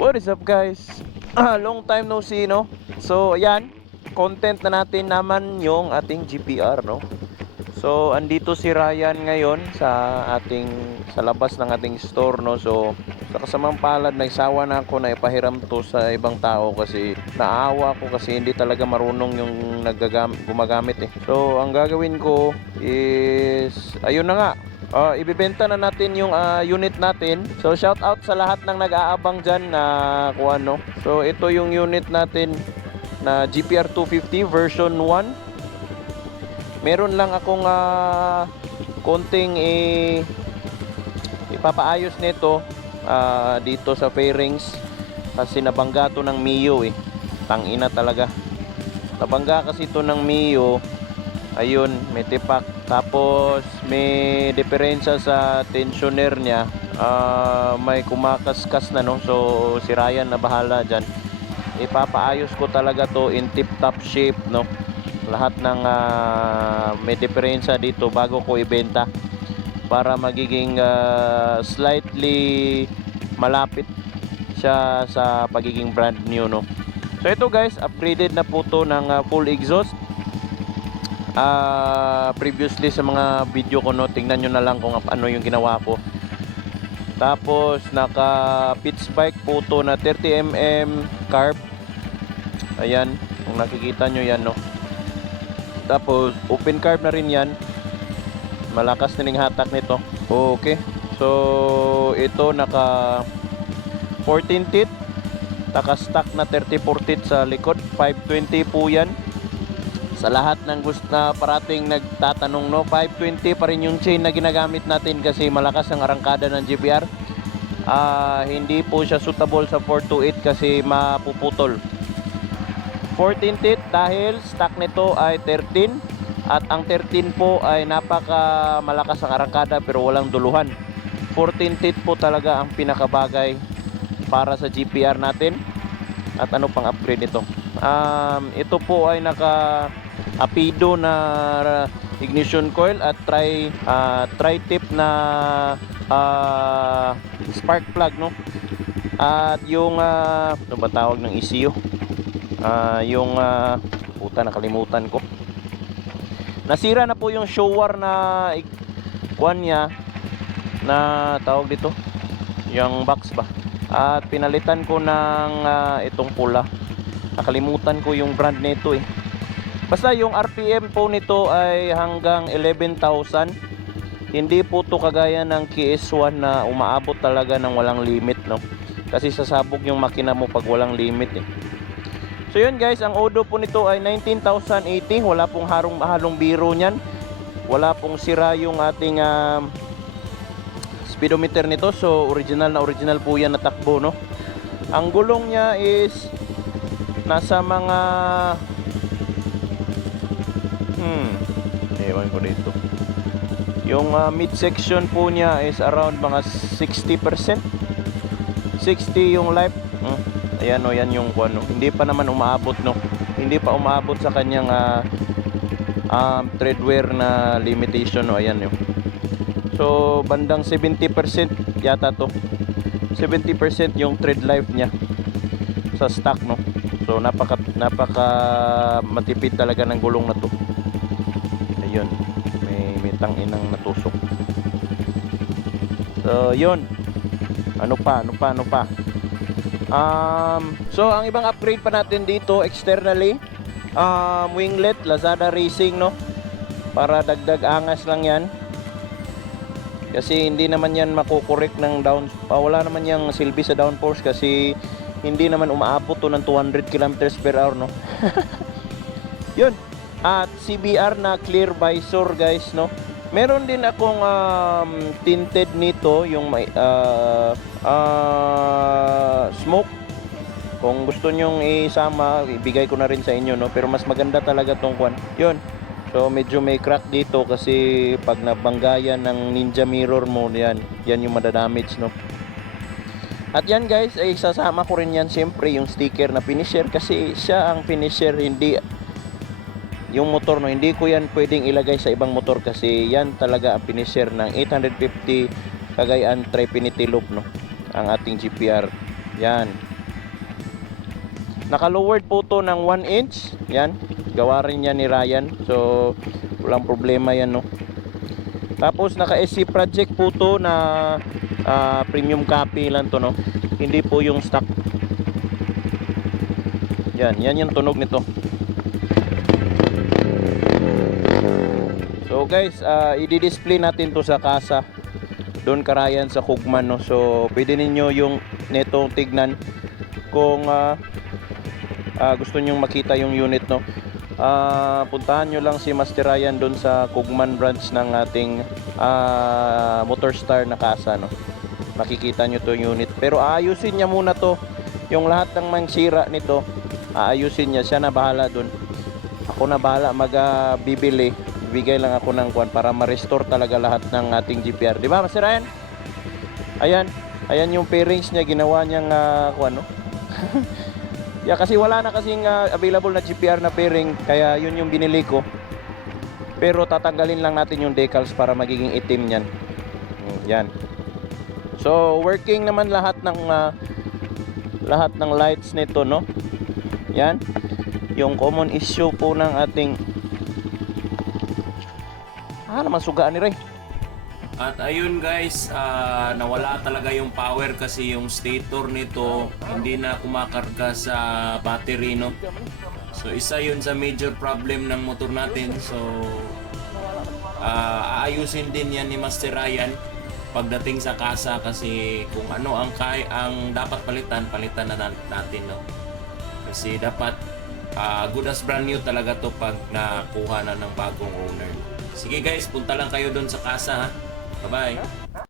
What is up guys? Ah, long time no see no? So ayan, content na natin naman yung ating GPR no? So andito si Ryan ngayon sa ating sa labas ng ating store no. So sa kasamang palad nagsawa na ako na ipahiram to sa ibang tao kasi naawa ko kasi hindi talaga marunong yung naggagam gumagamit eh. So ang gagawin ko is ayun na nga Ah, ibibenta na natin yung ah, unit natin. So shout out sa lahat ng nag-aabang diyan na kung ano. So ito yung unit natin na GPR 250 version 1. Meron lang akong ah, konting eh, ipapaayos nito ah, dito sa fairings kasi nabangga to ng Mio eh. Tangina talaga. Nabangga kasi to ng Mio. Ayun, may tipak. Tapos may diferensya sa tensioner niya. Ah, may kumakaskas na no. So si Ryan na bahala diyan. Ipapaayos ko talaga to in tip-top shape no. Lahat ng ah, may diferensya dito bago ko ibenta para magiging ah, slightly malapit siya sa pagiging brand new no. So ito guys, upgraded na po to ng ah, full exhaust ah previously sa mga video ko no tingnan nyo na lang kung ano yung ginawa ko. Tapos naka pit spike po to na 30mm carb. Ayan kung nakikita nyo yan no. Tapos open carb na rin yan. Malakas na hatak nito. Okay so ito naka 14 teeth naka stock na 34 teeth sa likod. 520 po yan sa lahat ng gusto na parating nagtatanong no 520 pa rin yung chain na ginagamit natin kasi malakas ang arangkada ng GBR Ah, hindi po siya suitable sa 428 kasi mapuputol. 14 teeth dahil stock nito ay 13 at ang 13 po ay napaka malakas ang arangkada pero walang duluhan. 14 teeth po talaga ang pinakabagay para sa GPR natin. At ano pang upgrade nito? Um, ito po ay naka apido na ignition coil at tri ah, tri-tip na ah, spark plug no? At yung ah, ano ba tawag ng ECU Ah, yung ah, puta nakalimutan ko. Nasira na po yung shower na kwan niya na tawag dito? Yung box ba? At pinalitan ko ng ah, itong pula. Nakalimutan ko yung brand nito eh basta yung RPM po nito ay hanggang 11,000 hindi po to kagaya ng KS1 na umaabot talaga ng walang limit no kasi sasabog yung makina mo pag walang limit eh So yun guys, ang odo po nito ay 19,080. Wala pong harong halong biro niyan. Wala pong sira yung ating um, speedometer nito. So original na original po yan na takbo no. Ang gulong niya is nasa mga hmm ewan ko dito. Yung uh, midsection po niya is around mga 60%. 60 yung life. Hmm. Ayan o, yan yung ano. Hindi pa naman umaabot no. Hindi pa umaabot sa kanyang ah, um, tread wear na limitation no. Ayan yun. So, bandang 70% yata to. 70% yung tread life niya sa stock no. So, napaka napaka matipid talaga ng gulong na to. Ayun. May may tanginang natusok. So, yun. Ano pa? Ano pa? Ano pa? Um, so ang ibang upgrade pa natin dito externally um, winglet Lazada Racing no para dagdag angas lang yan kasi hindi naman yan makukorek ng down ah, wala naman yung silbi sa downforce kasi hindi naman umaabot to ng 200 km per hour no yun at CBR na clear visor guys no? Meron din akong um, tinted nito yung may ah, ah, smoke. Kung gusto nyong isama ibigay ko na rin sa inyo no? Pero mas maganda talaga tong kwan. Yun. So medyo may crack dito kasi pag nabanggayan ng ninja mirror mo yan yan yung madadamage no? At yan guys ay sasama ko rin yan siyempre yung sticker na finisher kasi siya ang finisher hindi yung motor no hindi ko yan pwedeng ilagay sa ibang motor kasi yan talaga ang finisher ng 850 Cagayan Trifinity Loop no ang ating GPR Yan. Naka-lowered po to ng 1 inch. Yan. Gawa rin yan ni Ryan. So, walang problema yan, no. Tapos, naka-SC project po to na ah, premium copy lang to, no. Hindi po yung stock. Yan. Yan yung tunog nito. Guys, ah, i-display natin to sa kasa. Doon karayan sa Kugman no. So pwede ninyo yung netong tignan kung ah, ah, gusto niyo makita yung unit no. Ah, puntahan nyo lang si Master Ryan doon sa Kugman branch ng ating ah, Motorstar na kasa no. Makikita nyo to unit. Pero aayusin niya muna to. Yung lahat ng mangsira nito, aayusin niya. Siya na bahala doon. Ako na bahala magbibili. Bigay lang ako ng kwan para ma-restore talaga lahat ng ating GPR. Di ba, Master Ryan? Ayan. Ayan yung pairings niya. Ginawa niyang uh, kwan, no? yeah, kasi wala na kasing ah, available na GPR na pairing. Kaya yun yung binili ko. Pero tatanggalin lang natin yung decals para magiging itim yan. Mm, Yan. So, working naman lahat ng ah, lahat ng lights nito, no? Yan. Yung common issue po ng ating Ah, naman sugaan ni Ray. At ayun guys, ah, nawala talaga yung power kasi yung stator nito hindi na kumakarga sa battery no. So isa yun sa major problem ng motor natin. So ah, aayusin din yan ni Master Ryan pagdating sa kasa kasi kung ano ang kay ang dapat palitan, palitan na na- natin no. Kasi dapat ah, good as brand new talaga to pag nakuha na ng bagong owner. Sige guys, punta lang kayo doon sa kasa ha. Bye-bye.